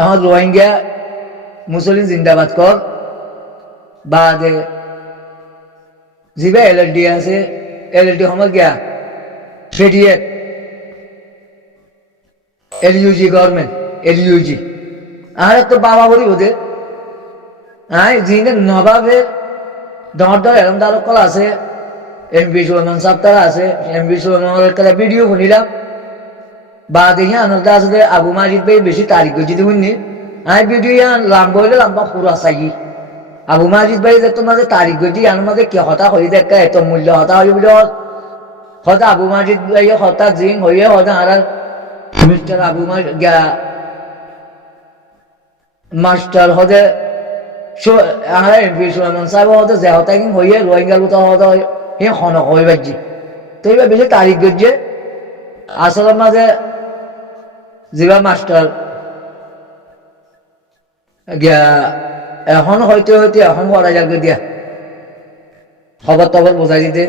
এখন রোহিঙ্গা মুসলিম জিন্দাবাদ কর বাদে যিবা LLD আছে LLD সময় গিয়া ফেডিয়েট LUG গভর্নমেন্ট LUG আর তো বাবা বলি ওদের যিনি নবাবের দর এরম দারক কল আছে MP সুলেমান সাপ্তার আছে MP সুলেমানের একটা ভিডিও শুনিলাম বা দেখি আনন্দ আসলে আবু মাজিদ ভাই বেশি তারিখ যদি শুনি ভিডিও লাম্বা হইলে লাম্বা পুরা চাই আবু মাজিদ ভাই যে তোমাদের তারিখ গজি আনার মাঝে কে হতা হয়ে দেখা এত মূল্য হতা হয়ে বলে হতা আবু মাজিদ ভাই হতা জিং হয়ে হতা আর মিস্টার আবু মাস্টার হতে MP সুলেমান সাহেব হতে যে হতা কিং হয়ে রোহিঙ্গার কথা হতা হে খনক হয়ে বাজি তো এবার বেশি তারিখ গজি আসলের মাঝে যিবা মাস্টার গিয়া এখন হইতে হইতে এখন করা যাবে দিয়া খবর টবর বোঝাই দিতে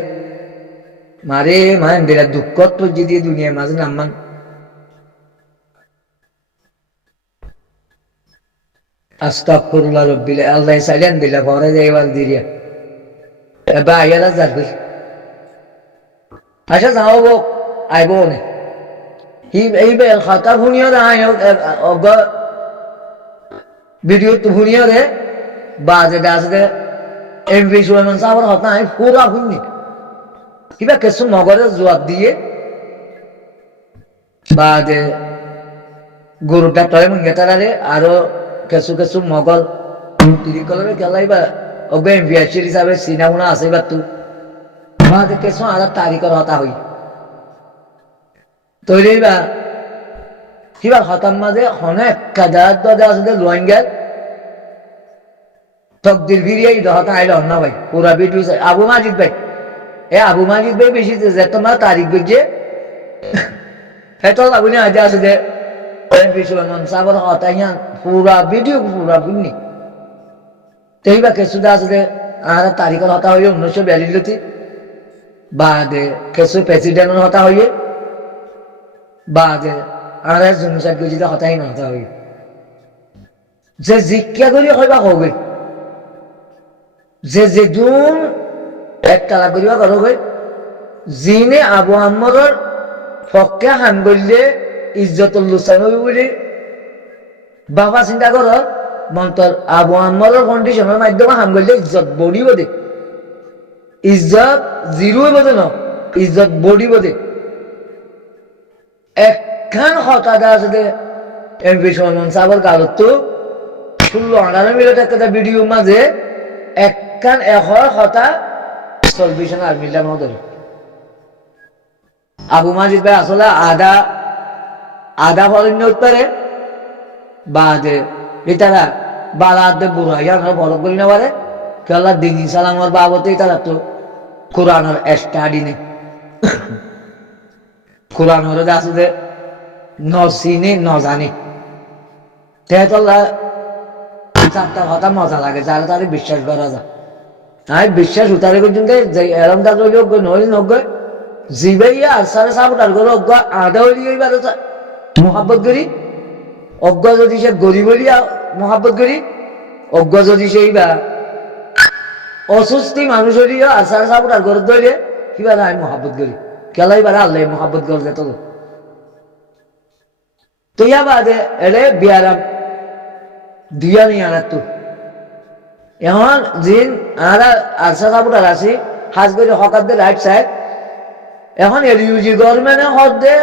মারে মানে বিরাট দুঃখত পর্যি দিয়ে দুনিয়ার মাঝে নামমান আস্তাগফিরুল্লাহ রব্বিল আল্লাহ সাইলেন দিলা পরে যাইবার দিরিয়া এবার আইয়ারা যাবে আচ্ছা যাও আইব নে এই খাতা শুনিও না ভিডিও তো শুনিও রে বাজে দাসে MP সুলেমান সাহেবের হতা আমি পুরা শুনি কিবা কিছু নগরে জবাব দিয়ে বাজে গরুটা তলে মুঙ্গে তারারে আরো কিছু কিছু মগল তিরি কলরে খেলাইবা ওগে MP হিসাবে সিনেমা আছে বা তু বাজে কিছু আর তারিখের হতা হই তৈরি বা কিবা হতার মাঝে অনেক কাজার দে আসলে রোহিঙ্গার তকদির ফিরিয়ে হতা আইল না ভাই পুরা ভিডিও আবু মাজিদ ভাই আবু মাজিদ ভাই বেশি যে তোমার তারিখ বুঝছে হেতল আপনি আজ আসলে MP সুলেমান সাহেবের হতা ইয়ান পুরা ভিডিও পুরা বুঝনি তেই বা কিছু আসলে আর তারিখের হতা হয়ে 1942 বাদে কিছু প্রেসিডেন্টের হতা হয়ে বাদে আর জনসাদ গজিতে হতাই না হতা হয়ে যে জিজ্ঞা করি হইবা হবে যে যেদুন এক তালা করিবা করবে যিনি আবু আহমদর পক্ষে হান বললে ইজ্জতুল লুসান হইব বলে বাবা চিন্তা কর মন্তর আবু আহমদর কন্ডিশনের মাধ্যমে হান বললে ইজ্জত বড়িব দে ইজ্জত জিরো হইব না ইজ্জত বড়িব দে একখান হতা আছে MP সুলেমান সাহেবের গালত 16-18 মিনিট একটা ভিডিও মাঝে একখান এহর হতা সলভিশন আর মিললাম ধরে আবু মাজিদ ভাই আসলে আধা ফলন্য উত্তরে বাদে এটারা বালাদে বুড়াইয়া বড় করি না পারে কেলা দিন সালামর বাবতেই তারা তো কোরআনের স্টাডি নেই কোরআন হলে আসলে নচিনে নজানে তেতলা চারটার কথা মজা লাগে যারা তাদের বিশ্বাস করা যায় আমি বিশ্বাস উতারে পর্যন্ত যে এরম তার অজ্ঞ নই নজ্ঞ জিবাইয়া আর সারে সাবটার করে অজ্ঞ আধা হইলি এইবার মহাব্বত করি অজ্ঞ যদি সে গরিব হইয়া মহাব্বত করি অজ্ঞ যদি সেই বা অসুস্থি মানুষ হইয়া আর সারে সাবটার করে ধরে কিবা আমি মহাব্বত করি কেলাই বারে আল্লাহ মহাব্বত করে যেত তো ইয়া বাদে এলে বিয়ারাম দিয়া নেই আর তো এখন জিন আর আশা কাপড় আছে হাজ করে হকারদের রাইট সাইড এখন LUG গভর্নমেন্টে হদে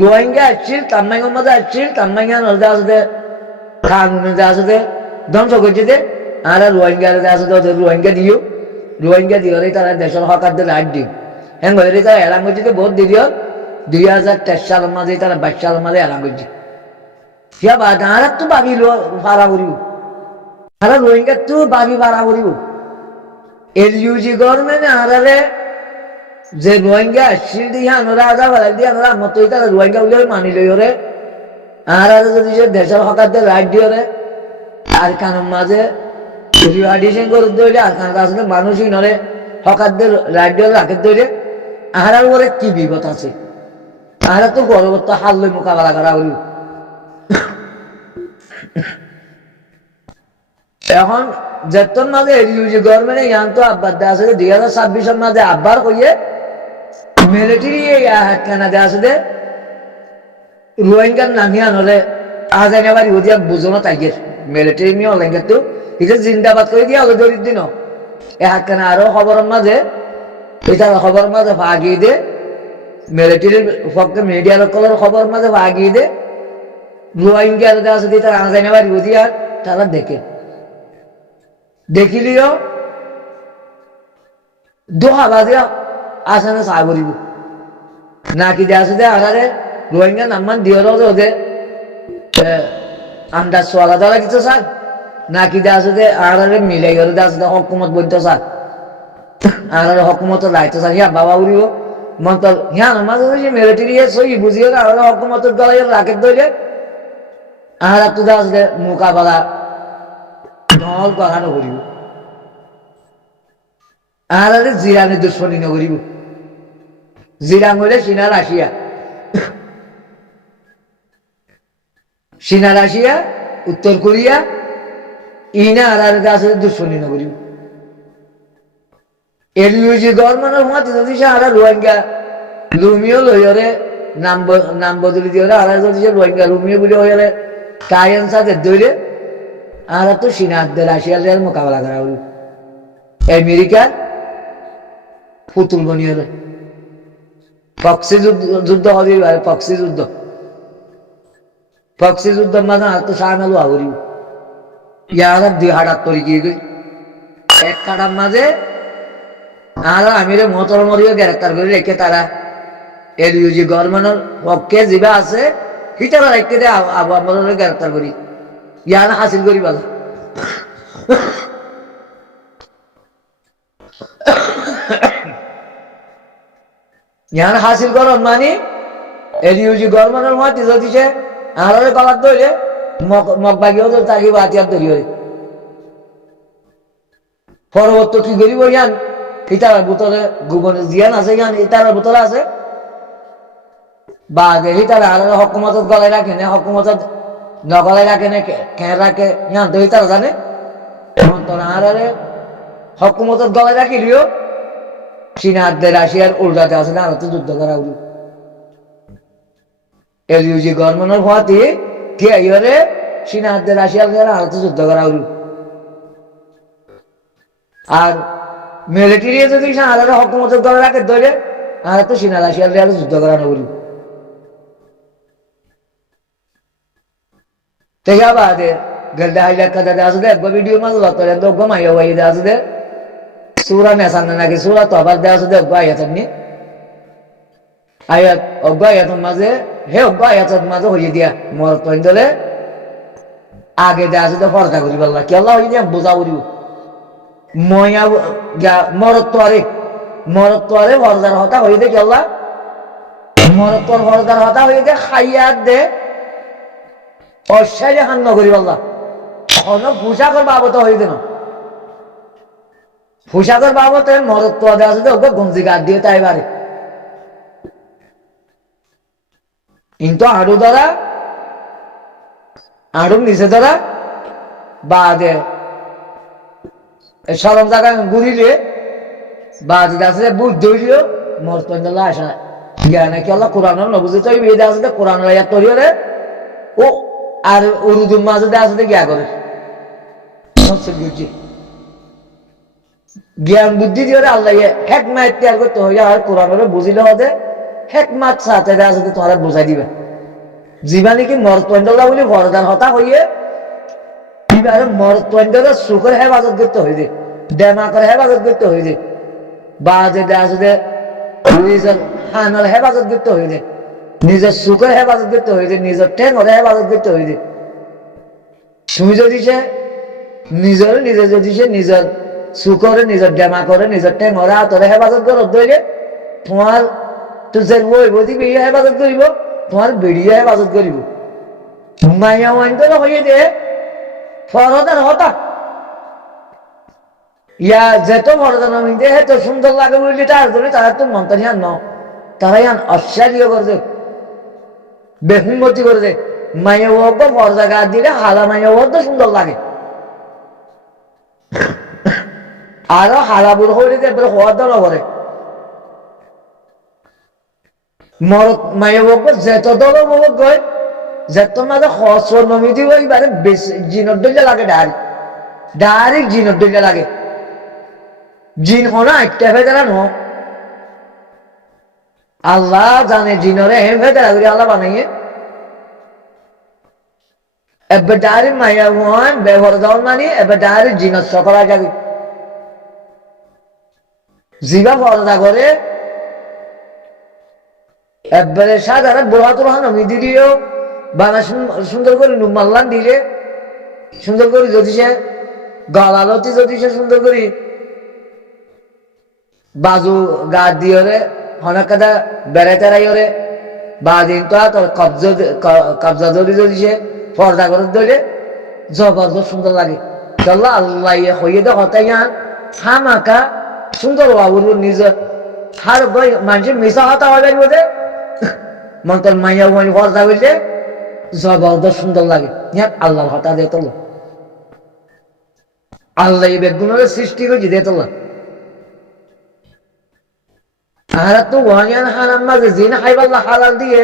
রোহিঙ্গা আসছিল তাম্মাইঙ্গের মধ্যে আসছিল তাম্মাইঙ্গা নদে আসতে কানুনে আসতে ধ্বংস করছে যে আর রোহিঙ্গার আসতে রোহিঙ্গা দিও তারা দেশের হকারদের রাইট দিও হ্যাঁ বলে তারা এলান করছে বহুত দিও 2023 সালের মাঝে তারা 22 সালের মাঝে এলান করছে সিয়া বাদ আর তো বাকি ভাড়া করিব আর রোহিঙ্গা তো বাকি ভাড়া করিব LUG গভর্নমেন্ট আরে যে রোহিঙ্গা আসছিল দিয়ে আনোরা আজা ভাড়া দিয়ে আনোরা মতই তারা রোহিঙ্গা বলে মানি লই রে আর যদি সে দেশের হকারদের রাইট দিও রে আর কানুন মাঝে রিওয়ার্ডিশন করে দিলে আর কান আসলে মানুষই নরে হকারদের রাইট দিয়ে রাখে দিলে আহার উপরে কি বিপদ আছে আহারা তো গর্বত হাল লই মোকাবেলা করা হইল এখন যেতন মাঝে এডিউজি গভর্নমেন্টে ইয়ান তো আব্বার দেওয়া আছে 2026-এর মাঝে আব্বার কইয়ে মিলিটারি হাত কেনা দেওয়া আছে রোহিঙ্গার নামিয়ে আনলে আজান আবার ইহুদিয়া বুঝো না তাইগের মিলিটারি নিয়ে অলঙ্গের তো এটা জিন্দাবাদ করে দিয়ে হবে দরিদ্র দিন এ হাত কেনা আরো খবরের মাঝে এটা খবরের মাঝে ভাগিয়ে দে মিলিটারির পক্ষে মিডিয়ার কলের খবরের মাঝে ভাগিয়ে দে রোহিঙ্গার দেওয়া আছে তার আজান আবার ইহুদিয়া তারা দেখে দেখিলিও দোহা বাজিয়া আসানে চা করিব নাকি দেওয়া আছে আধারে রোহিঙ্গা নাম্মান দিয়ে ওদে আন্দাজ সোয়ালা দেওয়া কিছু স্যার নাকি দেওয়া আছে আধারে মিলাই গেলে দেওয়া আছে হকুমত বলতো স্যার আধারে হকুমত লাইতো স্যার হিয়া বাবা উড়িব মন্ত হিয়া মাঝে মিলিটারি সই বুঝিয়ে আধারে হকুমতের গলায় রাকেট ধরে আহারা তো দেওয়া আছে মোকাবেলা ঢল করানো করিব আহারে জিরানি দুশ্মনী নকরিব জিরাং হইলে চীনা রাশিয়া চীনা রাশিয়া উত্তর কোরিয়া ইনা আহারে আছে দুশ্মনী নকরিব এলিউজি গভর্নমেন্টের মতে যদি আহারা রোহিঙ্গা রুমিও লইরে নাম বদলি দিয়ে আহারা যদি রোহিঙ্গা রুমিও বলে হইরে কায়ন সাথে দইলে আহারা তো চীনা রাশিয়ার মোকাবেলা করা হইল আমেরিকা পুতুল বনিয়ে পক্সি যুদ্ধ হবে পক্সি যুদ্ধ মানে তো সামনে আগুরি ইয়ার দুই হাড়াত তৈরি গিয়ে গই এক কাটার মাঝে আর আমিরে মোটর মরিও গ্রেপ্তার করে রেখে তারা এলিউজি গভর্নমেন্টের পক্ষে যিবা আছে হিটারা রেখে দিয়ে আবু আমলের গ্রেপ্তার করি ইয়ার হাসিল করি বাজা জ্ঞান হাসিল কর মানে এলিউজি গভর্নমেন্টের মধ্যে যদি সে আহারে গলার ধরে মগবাগিও তো তাকে বাতিয়ার ধরি হয় পরবর্তী কি করিব জ্ঞান ইতার ভিতরে গোপনে জ্ঞান আছে জ্ঞান ইতার ভিতরে আছে বা হিতার আহারে হকুমত গলায় রাখে না হকুমত নগলায় রাখে না খেয়ে রাখে জ্ঞান তো হিতার জানে তোর আহারে হকুমত গলায় রাখিলিও চীনাদের রাশিয়ার উল্টাতে আছে না তো যুদ্ধ করা উচিত এলিউজি গভর্নমেন্টের হওয়াতে ঠিক এবারে চীনাদের রাশিয়ার আরো যুদ্ধ করা উচিত আর মিলিটারি যদি আলাদা হকুমতের দলে রাখে ধরে আর তো চীনা রাশিয়ার আরো যুদ্ধ করানো উচিত ঠিক আছে গলদা হাইলাইট করতে আছে ভিডিও মাঝে লতরে তো গমাইয়া হয়ে আছে সুরা নেশান নাকি সুরা তো আবার দেওয়া আছে অজ্ঞ আয়াতের নি আয়াত অজ্ঞ আয়াতের মাঝে হে অজ্ঞ আয়াতের মাঝে হইয়ে দিয়া মর তৈলে আগে দেওয়া আছে পর্দা করি বললা কি আল্লাহ হইয়া বোঝা করিব ময়া মরত্ব আরে পর্দার হতা হয়ে দে কি আল্লাহ মরত্বর পর্দার হতা হয়ে দে খাইয়া দে অশ্বাইলে হান্ন করি বললা অন্য পোশাকের বাবত হয়ে দে না পোশাকের বাবতে মরত্ব দেওয়া আছে ওকে গঞ্জি গাছ দিয়ে তাই বারে কিন্তু আড়ুর নিচে ধরা বা দে সরম জায়গা ঘুরিলে বা আছে বুঝ ধরিল মরতলা আসা জ্ঞানে কি আল্লাহ কোরআন নবুঝে তো বেদে আছে কোরআন আয়াত তৈরি ও আর উর্দুর মাঝে আছে গিয়া করে জ্ঞান বুদ্ধি দিয়ে আল্লাহ হেকমা ইত্যার করতে হইয়া আর কোরআনের বুঝিলে হবে হেকমাত সাথে আছে তোরা বুঝাই দিবে জীবানি কি মরতলা বলে বরদান হতা হইয়ে মরতলা সুখের হেফাজত করতে হইবে দেমাকের হেফাজত করতে হইবে বা যেটা আছে নিজের হানার হেফাজত করতে হইবে নিজের সুখের হেফাজত করতে হইবে নিজের ঠেঙর হেফাজত করতে হইবে তুমি যদি সে নিজে যদি সে নিজের সুখরে নিজের ডেমা করে নিজের ঠেঙরে হাতরে হেফাজত করত ধরে তোমার তুষের বই বই বেরিয়ে হেফাজত করিব তোমার বেরিয়ে হেফাজত করিব মাইয়া ওয়াইন হইয়ে দে ফরদার হতা ইয়া যেত ফরদান মিলতে হেতো সুন্দর লাগে বললি তার জন্য তারা তো মন্তানি আর ন তারা ইয়ান অশ্বাদীয় করে দে বেহুমতি করে দে মায়ে ওকে ফর্জা গাছ দিলে হালা মায়ে তো সুন্দর লাগে আরো হালাবুর হইলে এবার হওয়ার দল করে মরত মায়ে ওকে যেত দল গয় যেত মাঝে হসর নমিতি এবারে বেশি জিনের দলে লাগে ডাইরেক্ট জিনের দলে লাগে জিন হনা একটা ফেদারা ন আল্লাহ জানে জিনরে হেম ফেদারা করে আল্লাহ বানাইয়ে এবার ডাইরেক্ট মায়া ওয়ান ব্যবহার দেওয়ার মানে এবার ডাইরেক্ট জিনের সকলা যাবে জিবা পর্দা করে একবারে সাধারণ বোহাতুর হানমি দিলিও বানা সুন্দর করে নুমাল্লান দিলে সুন্দর করে যদি সে গলালতি যদি সে সুন্দর করি বাজু গা দিয়ে হনাকাদা বেড়াইতে রাইরে বাদিন তো তোর কবজা ধরি যদি সে পর্দা করে ধরে জবরদস্ত সুন্দর লাগে চল আল্লাহ হইয়ে দে হতাই হামাকা সুন্দর বাবুর নিজের হার বই মানুষের মিশা হতা হয়ে যাইব দে মন্তর মাইয়া মাই পর্দা হইলে জবরদস্ত সুন্দর লাগে আল্লাহর হতা দিয়ে তোল আল্লাহ এই বেগুনের সৃষ্টি করেছি দিয়ে তোলা আর তো ওয়ানিয়ান হারাম মাঝে জিন হাইবাল্লাহ হালাল দিয়ে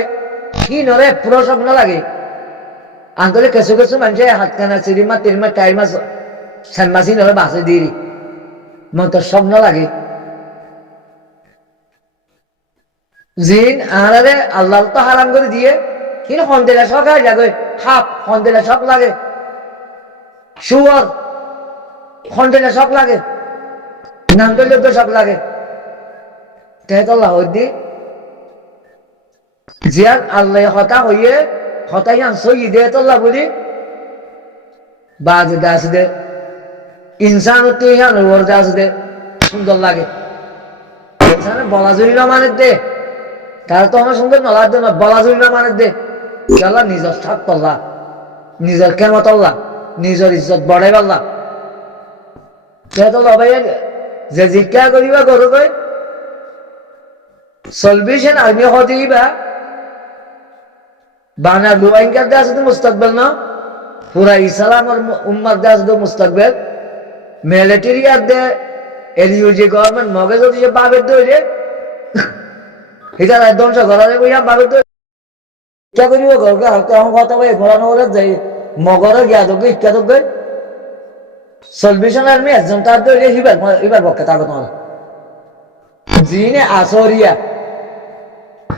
কি নরে পুরো স্বপ্ন লাগে আন্তরে কিছু কিছু মানুষের হাত কানা চিরিমা তিরিমা টাইমা সানমাসি নরে বাসে দিয়ে মন তোর স্বপ্ন লাগে জিন আহারে আল্লাহ তো হারাম করে দিয়ে কিন্তু হন্দেলা শখ হয় যাবে হাফ হন্দেলা শখ লাগে শুয়ার হন্দেলা শখ লাগে নাম তো শখ লাগে তেহতল্লাহ হইদি জিয়ান আল্লাহ হতা হইয়ে হতাই সই দেহতল্লাহ বলি বাজ গাছ দে ইনসান ওর গাছ দে সুন্দর লাগে ইনসানে বলা জুড়ি না মানে দে তারা তো আমার সুন্দর নলার দে না বলা জুড়ি না মানে দে আল্লাহ নিজের সাত পাল্লা নিজের কেমত আল্লাহ নিজের ইজ্জত বড়াই পাল্লা তেহতল্লাহ ভাই যে জিজ্ঞা করিবা গরু কই সলভেশন আর্মি হতেই বা বানা লুয়াইঙ্কার দেওয়া শুধু মুস্তাকবেল না পুরা ইসলাম আর উম্মার দেওয়া শুধু মুস্তাকবেল মিলিটারি আর দে এলিউজি গভর্নমেন্ট মগে যদি যে বাবের দইলে এটা ধ্বংস করা যাবে ইয়া বাবের দই ইচ্ছা করিব ঘরকে হালকা আমার কথা ভাই ঘোরানো করে যাই মগরে গিয়া দোকে ইচ্ছা দোকে সলভেশন আর্মি একজন তার দইলে এবার পক্ষে থাকো তোমার জিনে আসরিয়া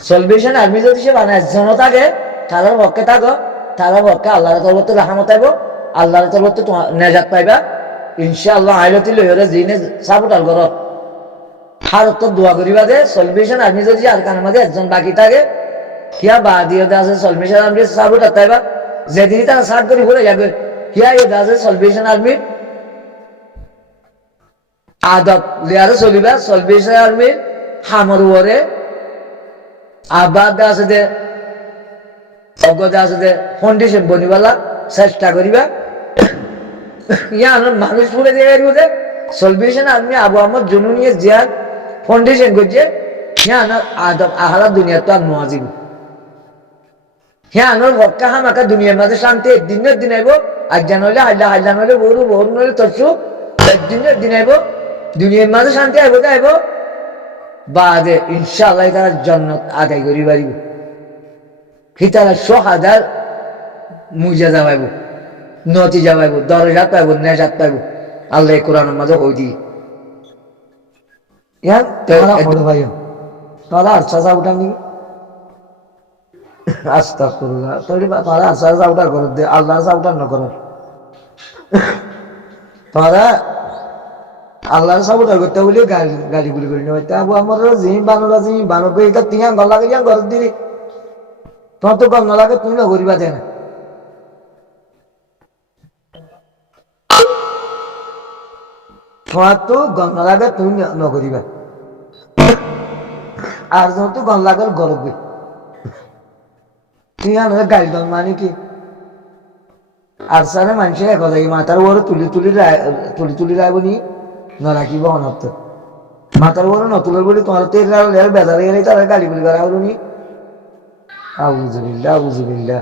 সলভেশন আর্মি যদি সে বানায় জনতাকে তারার পক্ষে থাকো তারার পক্ষে আল্লাহর তরফতে রাহমত আইব আল্লাহর তরফতে নেজাত পাইবা ইনশাআল্লাহ আইলতি লইরে জিনে সাপোর্টার করো ভারত দোয়া করিবা দে সলভেশন আর্মি যদি আর কানের মাঝে একজন বাকি থাকে কিয়া বা দিয়ে আছে সলভেশন আর্মি সাপোর্টার পাইবা যেদিনই তারা সাত করে ঘুরে যাবে কিয়া এই আছে সলভেশন আর্মি আদব লিয়ারে চলিবা সলভেশন আর্মি হামর ওরে আবাদ আছে দে অজ্ঞতা আছে দে ফাউন্ডেশন বনিবালা চেষ্টা করিবা ইয়ার মানুষ পুরে দিয়ে গেল দে সলভেশন আর্মি আবু আহমদ জুনুনিয়ে জিয়াদ ফাউন্ডেশন করছে ইয়ার আদব আহারা দুনিয়া তো আর মহাজিব ইয়ার হক্কা হামাকা দুনিয়ার মাঝে শান্তি একদিনের দিন আইব আজ্ঞান হইলে হাল্লা নইলে বরু বরু নইলে তরসু একদিনের দিন আইব দুনিয়ার মাঝে শান্তি আইব আইব বাদে ইনশাআল্লাহ তারা জান্নাত আদায় করি পারিব হিতারা সোহাদার মুজাজা পাইব নতিজা পাইব দরজাত পাইব নেজাত পাইব আল্লাহ কোরআনের মাঝে হই দি ইয়ার তোরা হলো ভাই তোরা আচ্ছা উঠানি আস্তাগফিরুল্লাহ তোরা আচ্ছা উঠা করে দে আল্লাহ উঠা না করে তোরা আল্লাহর সাবুটার করতে বলে গাড়ি গুলি করি না আবু আমার জিম বানো এটা টিয়া গলা গিয়া ঘর দিলি তোমার তো গল লাগে তুমি না করিবা দেন তোমার তো গল লাগে তুমি ন করিবা আর যখন তো গল লাগার গরবে টিয়া নয় গাড়ি দল মানে কি আর সারে মানুষের এক কথা মাথার ওর তুলি রাখবো নি নরাকিব অনর্থ মাথার বড় নতুলের বলি তোমার তো বেজারে গেলে তারা গাড়ি গুলি করা হলো নি আউযুবিল্লাহ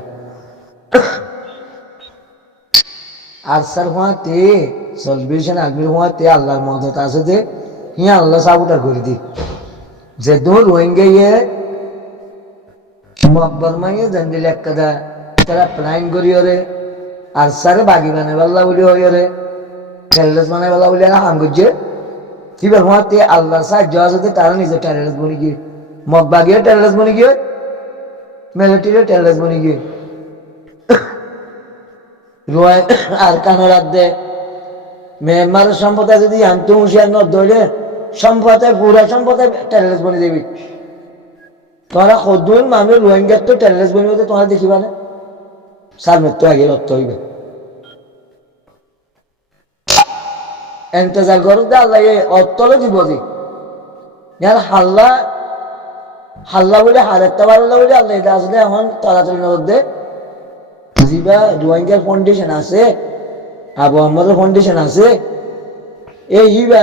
আর স্যার হওয়াতে সলভেশন আর্মির হওয়াতে আল্লাহর মদত আছে যে হিয়া আল্লাহ সাবুটা করে দি যে দূর রোহিঙ্গা ইয়ে মকবর মাইয়ে জানদিল এক কাদা তারা প্লাইন করি ওরে আর স্যার বাগি বানাই পাল্লা বলি হই ওরে টেররিস্ট বানাই পাল্লা বলি হাম করছে কিবার হওয়াতে আল্লাহর সাহায্য আছে যে তারা নিজে টেররিস্ট বনি গিয়ে মকবাগিও টেররিস্ট বনি গিয়ে মিলিটারিও টেররিস্ট বনি গিয়ে আর কানোরাত দে মেম্বার সম্প্রদায় যদি আনতে হুঁশিয়ার ন ধরে সম্প্রদায় পুরা সম্প্রদায় টেররিস্ট বনি দেবি তোরা সদুর মানুষ রোহিঙ্গার তো টেররিস্ট বনিব তোরা দেখিবা না সার মৃত্যু আগে রক্ত হইবে এন্তেজার করতে আল্লাহ অর্থলে দিব যে যার হাল্লা হাল্লা বলে হারেরটা বাড়াল্লা বলে আল্লাহ এটা আসলে এখন তাড়াতাড়ি নজর দে জিবা রোহিঙ্গার ফাউন্ডেশন আছে আবু আহমদের ফাউন্ডেশন আছে এই হিবা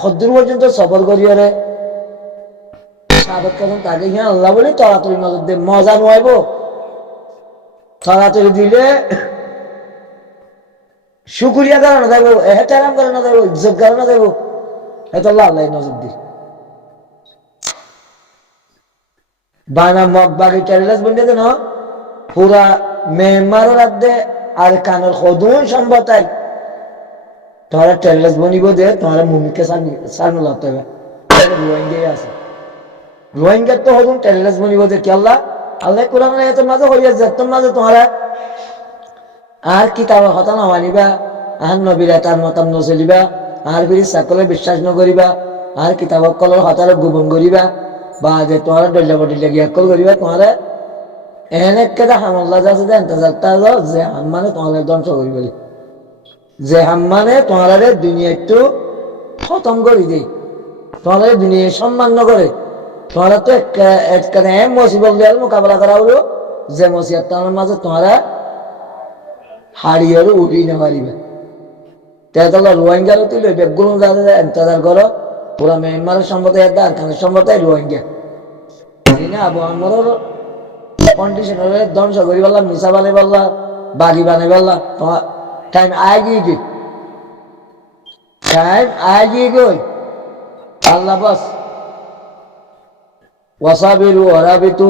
সদ্দূর পর্যন্ত সফর করিয়ারে সাবেক কারণ তাকে হিয়া আল্লাহ বলে তাড়াতাড়ি নজর দে মজা নোয়াইব তাড়াতাড়ি দিলে শুকুরিয়া কারণে দেবো এহতারাম কারণে দেবো ইজ্জত কারণে দেবো এত আল্লাহ আল্লাহ নজর দি বানা মগবাগি টেররিস্ট বন্ধে দেন পুরা মেম্বার রাজ্যে আর কানের সদুন সম্পতাই তোমার টেররিস্ট বনিব দে তোমার মুমিকে সামনে লাগতে হবে রোহিঙ্গাই আছে রোহিঙ্গার তো সদুন টেররিস্ট বনিব দে কি আল্লাহ আল্লাহ কোরআন এত মাঝে হইয়া যেত মাঝে তোমারা আর কিতাবের কথা না মানিবা আর নবীরা তার মতাম নচলিবা আর ফিরি সকলে বিশ্বাস নকরিবা আর কিতাবক কলর হতারে গোপন করিবা বা যে তোমার ডল্লা বডিল্লা গিয়া কল করিবা তোমার এনে কেদা হামল্লা যাচ্ছে যে এন্তজারটা যে হাম্মানে তোমাদের ধ্বংস করি বলি যে হাম্মানে তোমার দুনিয়া একটু খতম করি দেই তোমাদের দুনিয়া সম্মান করে তোমার তো একখানে মসিবত দেওয়ার মোকাবেলা করা হলো যে মসিবত তোমার মাঝে তোমারা হারিয়ে উঠি না পারিবে তাহলে রোহিঙ্গারও তুই বেগুলো যাদের এন্তজার করো পুরা মেম্বারের সম্পদে আর খানের সম্পদে রোহিঙ্গা না আবু আহমদের কন্ডিশন ধ্বংস করি পারলাম মিশা বানাই পারলাম বাগি বানাই পারলাম তোমার টাইম আয় গিয়ে কি টাইম আয় গিয়ে গই আল্লাহ বস ওয়াসাবিরু ওয়ারাবিতু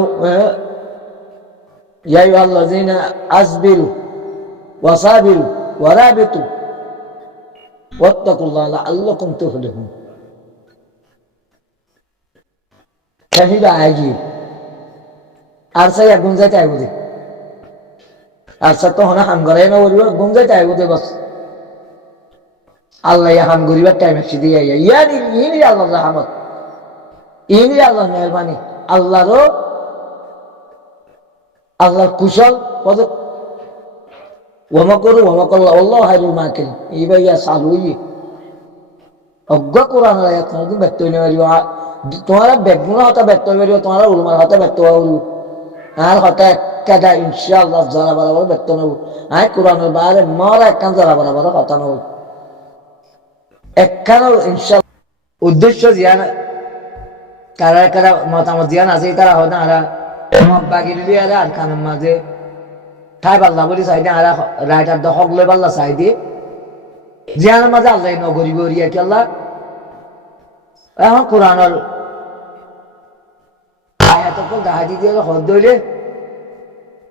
ইয়া আইয়ুহাল্লাযীনা আসবিরু ওয়াসাবিরু ওয়ারাবিতু ওয়াত্তাকুল্লাহ লাআল্লাকুম তুফলিহুন কাহিদা আগে আর সাই গুঞ্জাইতে আইব দে আর সা তো হনা হাম গরাই না বলিব গুঞ্জাইতে আইব দে বস আল্লাহ হাম গরিবার টাইম এসে দিয়ে ইয়ানি ইনি আল্লাহর রহমত ইনি আল্লাহর মেহেরবানি আল্লাহর কুশল পদ ওমা করু ওমা করল্লাহ আল্লাহ হাইরুল মাকিল এইবার ইয়া চালুই অজ্ঞ কোরআন আয়াত কোনদিন ব্যক্ত হইতে পারিব তোমার বেগুন হতা ব্যক্ত হইতে পারিব তোমার উলমার হতা ব্যক্ত হইব আর হতা একাদা ইনশাআল্লাহ যারা বরাবর ব্যক্ত নব আই কোরআনের বাইরে মরা একখান যারা বরাবর কথা নব একখান ইনশাআল্লাহ উদ্দেশ্য জিয়ান কারা কারা মতামত জিয়ান আছে তারা হয় না আর বাকি দিদি আর কানের মাঝে ঠাই পাল্লা বলি চাইদে আর রাইটার দখল লই পাল্লা চাইদি জিয়ানের মাঝে আল্লাহ নগরী গরিয়া কি আল্লাহ এখন কোরআনের আয়াতক গাহাদি দিয়ে হদ দইলে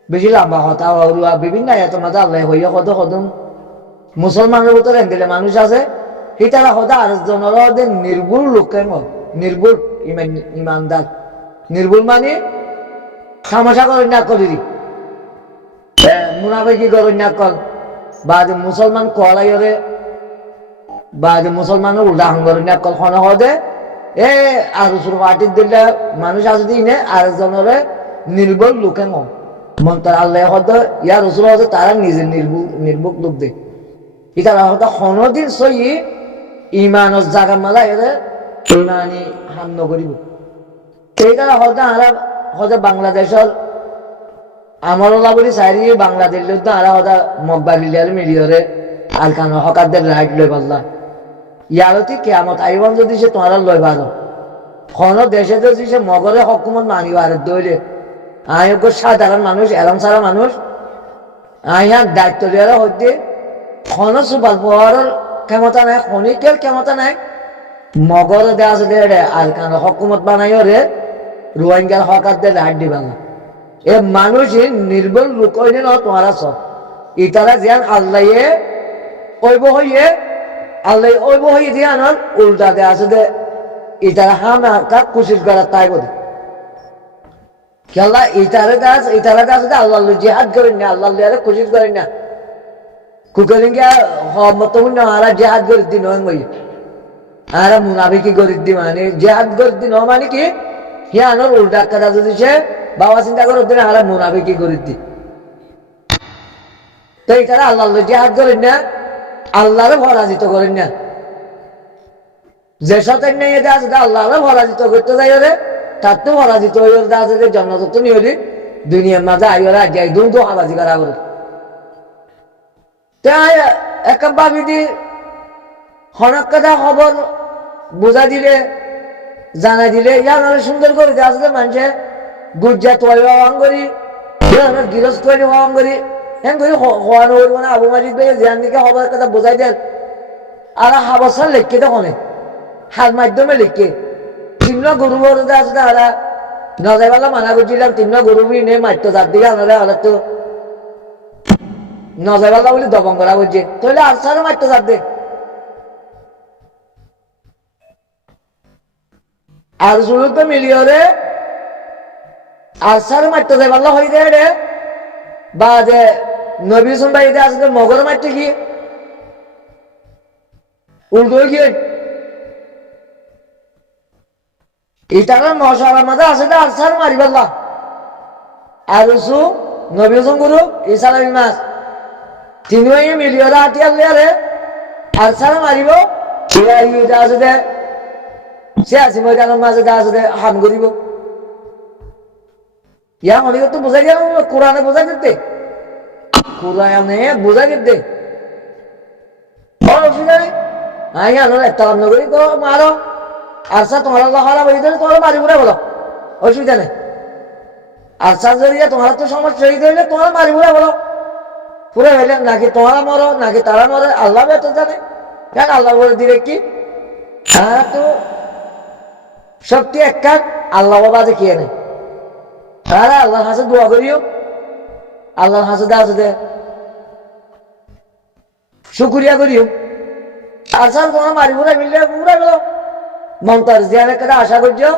বেশি লম্বা হতা হরুয়া বিভিন্ন আয়াতের মাঝে আল্লাহ হইয়া কত কদম মুসলমানের ভিতরে দিলে মানুষ আছে সেই তারা হদা আর জনের নির্ভুল লোকের নির্ভুল ইমানদার নির্ভুল মানে সমস্যা করে না করি মুনাফিকি করে না কর বা যে মুসলমান কলাইরে বা যে মুসলমানের উদাহরণ করে না কল খন হদে এ আর পার্টির দিলে মানুষ আছে দিনে আর জনের নির্ভুল লোকে মন্ত্র আল্লাহ হদ ইয়ার রসুল হদে তারা নিজে নির্ভুল লোক দে তারা হয়তো কোনদিন সই ইমানের জায়গা মালা এদের ইমানি হাম নকরিব এইটারা হয়তো আমরা হয়তো বাংলাদেশের আমার বলি চাইরি বাংলাদেশের তো আমরা হয়তো মকবালিলিয়ার মিলিয়রে আর কান হকারদের রাইট লই পারলাম ইয়ারতি কেয়ামত আইবন যদি সে তোমার লই পারো কোন দেশে যদি সে মগরে হকুমত মানিব আর দইলে আয়োগ্য সাধারণ মানুষ এরম সারা মানুষ আইয়ার দায়িত্ব দেওয়ার হইতে খন সুপার পাওয়ারের ক্ষমতা নাই, খনিকের ক্ষমতা নাই, মগর দেওয়া আছে রে আর কান হকুমত বানাইও রে রোহিঙ্গার হকারদের রাইট দিবা না। এ মানুষ নির্বল লোক হইলে ন তোমারা সব ইতারা যেন আল্লাহ ওইব হইয়ে আল্লাহ ওইব হইয়ে দিয়ে আনার উল্টা দেওয়া আছে দে ইতারা হামা কাক কুশিস করার তাই বলে খেলা ইতারা গাছ আল্লাহ জেহাদ করেন না, আল্লাহ কুশিস করেন না, কুকলিঙ্গা মতমুন না আরা জেহাদ করে দিন হই আরা মুনাফিকি করে দি মানে জেহাদ করে দিন মানে কি হে আনার উল্টা কথা যদি সে বাবা চিন্তা করে দিন আরা মুনাফিকি করে দি। তো ইতারা আল্লাহ জেহাদ করেন না, আল্লাহরে পরাজিত করেন না, যে সাথে নেই এটা আছে আল্লাহরে পরাজিত করতে যাই রে তার তো পরাজিত হয়ে আছে যে জন্মদত্ত নিয়ে হলি দুনিয়ার মাঝে আইরা যাই দুম তো আবাজি করা বলে তাই এক ভাবিদি হনক কথা খবর বোঝা দিলে জানা দিলে ইয়ার সুন্দর করে আসলে মানুষে গুজ্জা তোয়াই হওয়ান করি গিরস্ত করে হওয়ান করি হ্যাঁ করি হওয়ানো করবো না আবু মাজিদ ভাই জ্ঞান দিকে খবর কথা বোঝাই দেন আর হাবসার লিখকে তো হনে হাত মাধ্যমে লিখকে তিন্ন গরু বড়তে আসলে আরা নজাইবেলা মানা করছিলাম তিন্ন গরু নে মারতো যার দিকে আনারা হলে তো নজাইবেলা বলে দবং করা বলছে তাহলে আরসারও মারতো যার দিক আর শুরু তো মিলিয়ে রে আরসারও মারতো যাইবেলা হয়ে যায় রে বা যে নবী হোসেন বাড়িতে আসলে মগর মারতে কি উল্টো গিয়ে ইটারা নশার মাঝে আছে আরসার মারিবাল্লা আর নবী হোসেন গুরু ইসালামী মাস তিনি মিলিয়ে হাতি আনলে আরে আরসার মারিব আছে দে সে আসি ময়দানের মাঝে আছে দে হাম করিব ইয়া অনেক তো বোঝাই গেল কোরআনে বোঝাই দিতে কোরআনে বোঝাই দিতে অসুবিধা নেই আইয়া একটা অন্য করি তো মারো আরসা তোমার হারা বই দিলে তোমার মারি বুড়ে বলো অসুবিধা নেই আরসার জড়িয়ে তোমার তো সমস্যা হয়ে দিলে তোমার মারি বুড়ে বলো পুরো হইলে নাকি তোমারা মরো নাকি তারা মরে আল্লাহ বেতন জানে কেন আল্লাহ বলে দিলে কি তারা তো শক্তি এক কাজ আল্লাহ বাবাজে খেয়ে নেই তারা আল্লাহর হাসে দোয়া করিও আল্লাহর হাসে দে শুকুরিয়া করিও আরসার তোমার মারি বুড়ে মিললে বুড়ে গেল মমতার জিয়ার একটা আশা করছো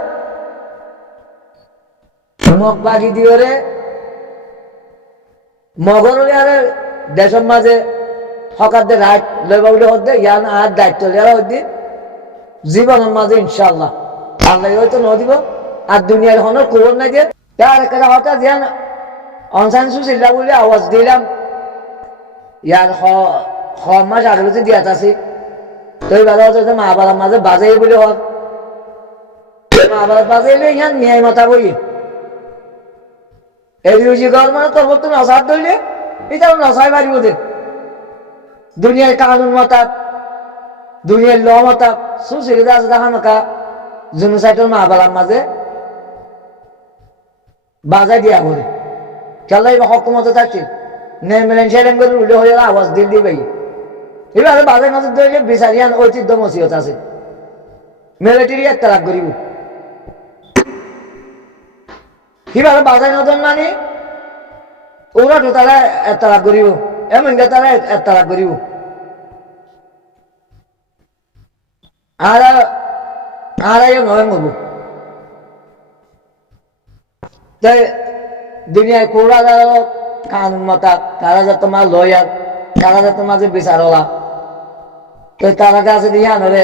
মগ বাগি দিও রে মগরে আরে দেশের মাঝে হকারদের রাইট লইবা বলে হতে ইয়ান আর দায়িত্ব দেওয়া হতে জীবনের মাঝে ইনশাআল্লাহ আল্লাহ হয়তো ন দিব আর দুনিয়ার হনর খবর নাই যে তার একটা হঠাৎ জিয়ান অনসান সুশীলা বলে আওয়াজ দিলাম ইয়ার মাস আগে দিয়াত আছে তো এবার হচ্ছে মা বাবার মাঝে বাজাই বলে হক মা বাবার বাজাইলে ইয়ান ন্যায় মাথা বই এদিকে ঘর মানে তোর তুমি নসাদ ধরলে এটাও নসাই পারিব দে দুনিয়ার কানুন মতাব দুনিয়ার ল মতাব সুশীলিতা আছে দেখা নাকা জুনুসাইটের মা বাবার মাঝে বাজাই দিয়া করে খেলা এবার হকুমতে থাকছে নেমেলেন সেলেন করে উল্লে হয়ে আওয়াজ দিন দিবে এবার বাজার মাঝে ধরলে বিচারিয়ান ঐতিহ্য মসিহত আছে মিলিটারি একটা লাভ করিব কিভাবে বাজার নজর মানে ওরা তো তারা একটা লাভ করিব এমন তারা একটা লাভ করিব আর নয় মব তাই দুনিয়ায় কোরা কানুন মতা তারা যা তোমার লয়ার তারা যা তোমার যে বিচার হলা তো তারা কাছে দিয়ে আনরে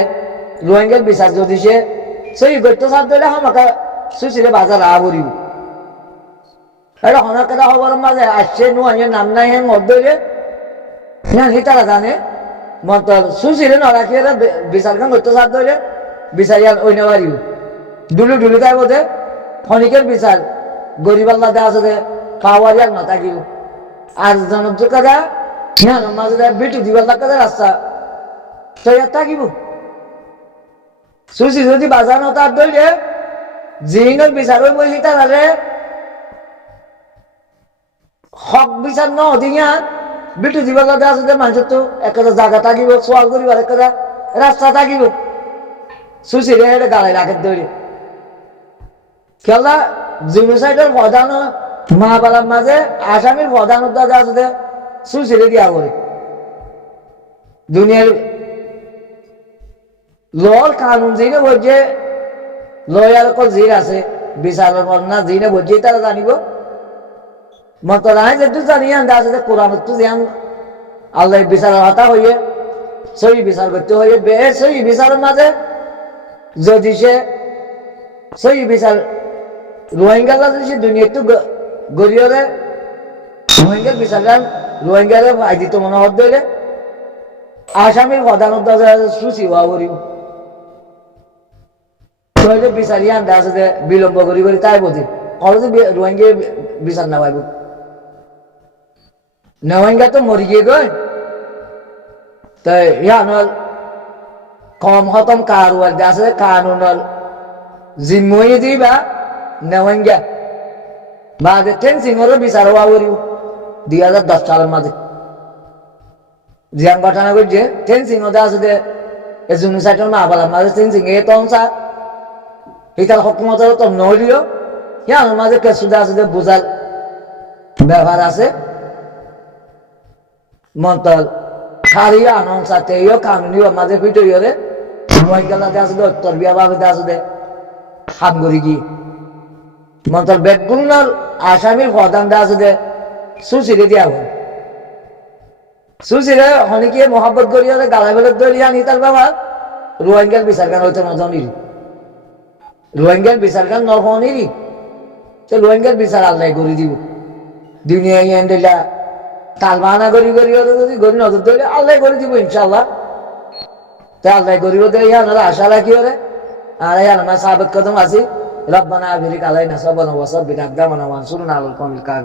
রোহিঙ্গার বিচার যদি সে সই করতে সাথ দিলে আমাকে সুশীলে বাজার আ করিব এটা হনার কথা খবর মাঝে আসছে নুয়ে নাম নাই হ্যাঁ মধ্যে তারা জানে মত সুশীলে নরাখি বিচার খান করতে সাথ দিলে বিচারিয়া অন্য পারিব ডুলু তাই বোধে খনিকের বিচার গরিব আল্লাহ আছে পাওয়ারি আর নথাকিব আর জনযোগ কথা মাঝে বিটু দিবার কাজে রাস্তা তো ইয়ার থাকিব সুশী যদি বাজার নতার দইলে জিহিনের বিচার বসি তারা হক বিচার ন দিঙা বিটু জীবন আছে যে মানুষের তো একটা জায়গা থাকিব সোয়াল করিব আর একটা রাস্তা থাকিব সুশীল এটা গালাই রাখে দৌড়ে খেলা জিনোসাইডের প্রধান মা বালার মাঝে আসামির প্রধান উদ্যোগ আছে সুশীলে দিয়া করে দুনিয়ার লর কানুন জিনে বলছে লয়ার কল জির আছে বিচারের না জিনে বলছে তারা জানিব মতলাই যেটু জানি আন্দা আছে কোরআন তো জ্ঞান আল্লাহ বিচারের হতা হইয়ে সহি বিচার করতে হইয়ে বে সহি বিচারের মাঝে যদি সে সহি বিচার রোহিঙ্গা যদি সে দুনিয়া একটু গড়িয়ে রোহিঙ্গার বিচার রোহিঙ্গারে আইদিত মনে হত দিলে আসামির প্রধান সুচি হওয়া করিব বিচারি আন্দা আছে যে বিলম্ব করি করি তাই বোধে কলেজে রোহিঙ্গা বিচার না পাইব রোহিঙ্গা তো মরি গিয়ে গয় তাই ইয়ানল কম হতম কারুয়ার আছে কানুনল জিম্মই দিবা রোহিঙ্গা বাদে টেন সিংহরও বিচার হওয়া করিব 2010 সালের মাঝে জিয়ান ঘটনা করছে টেন সিংহ আছে যে জুনিসাইটের মা বালার মাঝে টেন সিংহ এ তংসা এটার হকুমতের তো নইলিও ইয়ার মাঝে কেসুদা আছে যে বুঝার ব্যবহার আছে মন্তল সারিয়া আনংসা তেইও কানুনিও মাঝে ফিটইও রে রোহিঙ্গালাতে আছে উত্তর বিয়া বাবাতে আছে দে হামগরি কি মন্তল বেগুনার আসামির প্রধানটা আছে যে সুশীলে দিয়া হয় সুশীলে হনিকে মহাব্বত করিয়া গালাই বেলে দরিয়া নি তার বাবা রোহিঙ্গার বিচার গান হইতে নজনিরি রোহিঙ্গার বিচার গান নরহনিরি সে রোহিঙ্গার বিচার আল্লাহ করে দিব দুনিয়া এন্ডেলা তালবানা করি করি যদি গরি নজর ধরে আল্লাহ করে দিব ইনশাল্লাহ তা আল্লাহ করিব দেয় আমরা আশা রাখি ওরে আর আমরা সাবেক কদম আছি রব্বানা আবিরিক আলাইনা সাবানা ওয়া সাব্বিত আকদামানা ওয়ানসুরনা আলাল কওমিল কাফিরিন